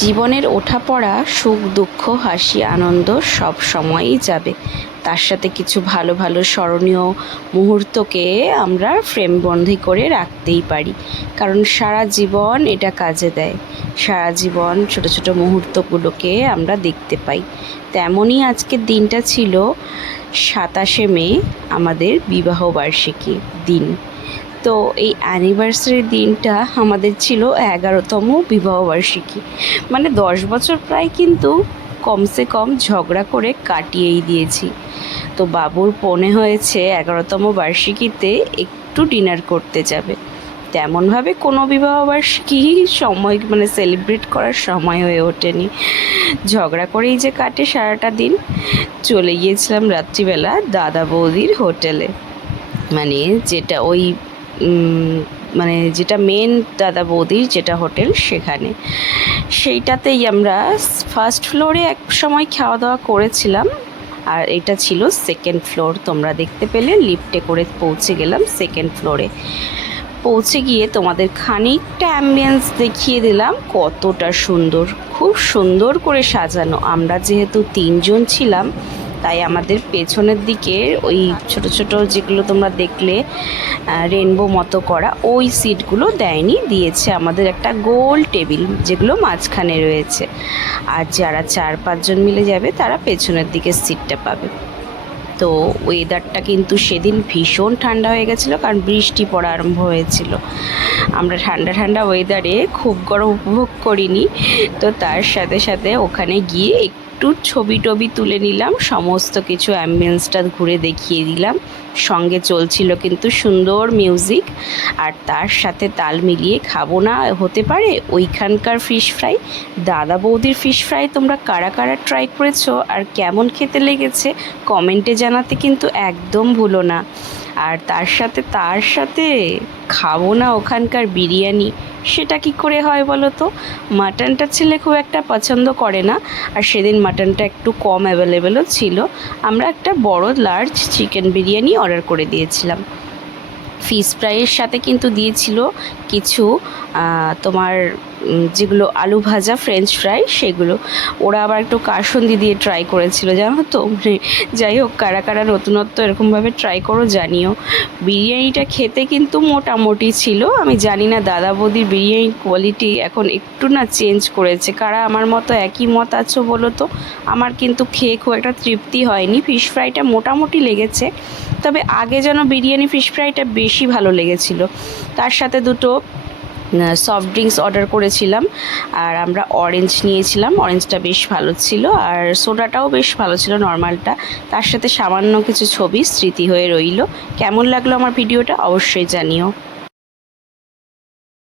জীবনের ওঠাপড়া, সুখ দুঃখ, হাসি আনন্দ সব সময়ই যাবে। তার সাথে কিছু ভালো ভালো স্মরণীয় মুহূর্তকে আমরা ফ্রেমবন্দি করে রাখতেই পারি, কারণ সারা জীবন এটা কাজে দেয়। সারা জীবন ছোট ছোট মুহূর্তগুলোকে আমরা দেখতে পাই। তেমনই আজকের দিনটা ছিল 27শে মে, আমাদের বিবাহবার্ষিকী দিন। তো এই অ্যানিভার্সারি দিনটা আমাদের ছিল 11তম বিবাহবার্ষিকী, মানে 10 বছর প্রায় কিন্তু কমসে কম ঝগড়া করে কাটিয়েই দিয়েছি। তো বাবুর মনে হয়েছে 11তম বার্ষিকীতে একটু ডিনার করতে যাবে। তেমনভাবে কোনো বিবাহবার্ষিকী সময় মানে সেলিব্রেট করার সময় হয়ে ওঠেনি, ঝগড়া করেই যে কাটে সারাটা দিন। চলে গিয়েছিলাম রাত্রিবেলা দাদা বৌদির হোটেলে, মানে যেটা ওই মানে যেটা মেন দাদা বৌদির যেটা হোটেল, সেখানে সেইটাতেই আমরা ফার্স্ট ফ্লোরে এক সময় খাওয়া দাওয়া করেছিলাম, আর এটা ছিল সেকেন্ড ফ্লোর। তোমরা দেখতে পেলে লিফটে করে পৌঁছে গেলাম সেকেন্ড ফ্লোরে। পৌঁছে গিয়ে তোমাদের খানিকটা অ্যাম্বিয়েন্স দেখিয়ে দিলাম, কতটা সুন্দর, খুব সুন্দর করে সাজানো। আমরা যেহেতু 3 জন ছিলাম, তাই আমাদের পেছনের দিকে ওই ছোট ছোট যেগুলো তোমরা দেখলে রেনবো মতো করা, ওই সিটগুলো দেয়নি, দিয়েছে আমাদের একটা গোল টেবিল, যেগুলো মাঝখানে রয়েছে। আর যারা 4-5 জন মিলে যাবে তারা পেছনের দিকে সিটটা পাবে। তো ওয়েদারটা কিন্তু সেদিন ভীষণ ঠান্ডা হয়ে গেছিলো, কারণ বৃষ্টি পড়া আরম্ভ হয়েছিল। আমরা ঠান্ডা ঠান্ডা ওয়েদারে খুব গরম উপভোগ করিনি। তো তার সাথে সাথে ওখানে গিয়ে একটু ছবি টবি তুলে নিলাম, সমস্ত কিছু অ্যাম্বিয়েন্সটা ঘুরে দেখিয়ে দিলাম। সঙ্গে চলছিল কিন্তু সুন্দর মিউজিক, আর তার সাথে তাল মিলিয়ে খাবো না হতে পারে ওইখানকার ফিশ ফ্রাই। দাদা বৌদির ফিশ ফ্রাই তোমরা কারা কারা ট্রাই করেছো আর কেমন খেতে লেগেছে কমেন্টে জানাতে কিন্তু একদম ভুলো না। আর তার সাথে খাবো না ওখানকার বিরিয়ানি, সেটা কি করে হয় বলো তো? মাটনটা ছেলে খুব একটা পছন্দ করে না, আর সেদিন মাটনটা একটু কম অ্যাভেলেবেলও ছিল। আমরা একটা বড় লার্জ চিকেন বিরিয়ানি অর্ডার করে দিয়েছিলাম। ফিশ ফ্রাইয়ের সাথে কিন্তু দিয়েছিল কিছু তোমার যেগুলো আলু ভাজা ফ্রেঞ্চ ফ্রাই, সেগুলো ওরা আবার একটু কাসুন্দি দিয়ে ট্রাই করেছিল, জানো তো। যাই হোক, কারা কারা নতুনত্ব এরকমভাবে ট্রাই করো জানিও। বিরিয়ানিটা খেতে কিন্তু মোটামুটি ছিল। আমি জানি না দাদা বৌদির বিরিয়ানির কোয়ালিটি এখন একটু না চেঞ্জ করেছে। কারা আমার মতো একই মত আছো বলো তো? আমার কিন্তু খেয়ে খুব একটা তৃপ্তি হয়নি। ফিশ ফ্রাইটা মোটামুটি লেগেছে, তবে আগে যেন বিরিয়ানি ফিশ ফ্রাইটা বেশি ভালো লেগেছিল। তার সাথে দুটো সফট ড্রিঙ্কস অর্ডার করেছিলাম, আর আমরা অরেঞ্জ নিয়েছিলাম, অরেঞ্জটা বেশ ভালো ছিল, আর সোডাটাও বেশ ভালো ছিল নর্মালটা। তার সাথে সামান্য কিছু ছবি স্মৃতি হয়ে রইল। কেমন লাগলো আমার ভিডিওটা অবশ্যই জানিও।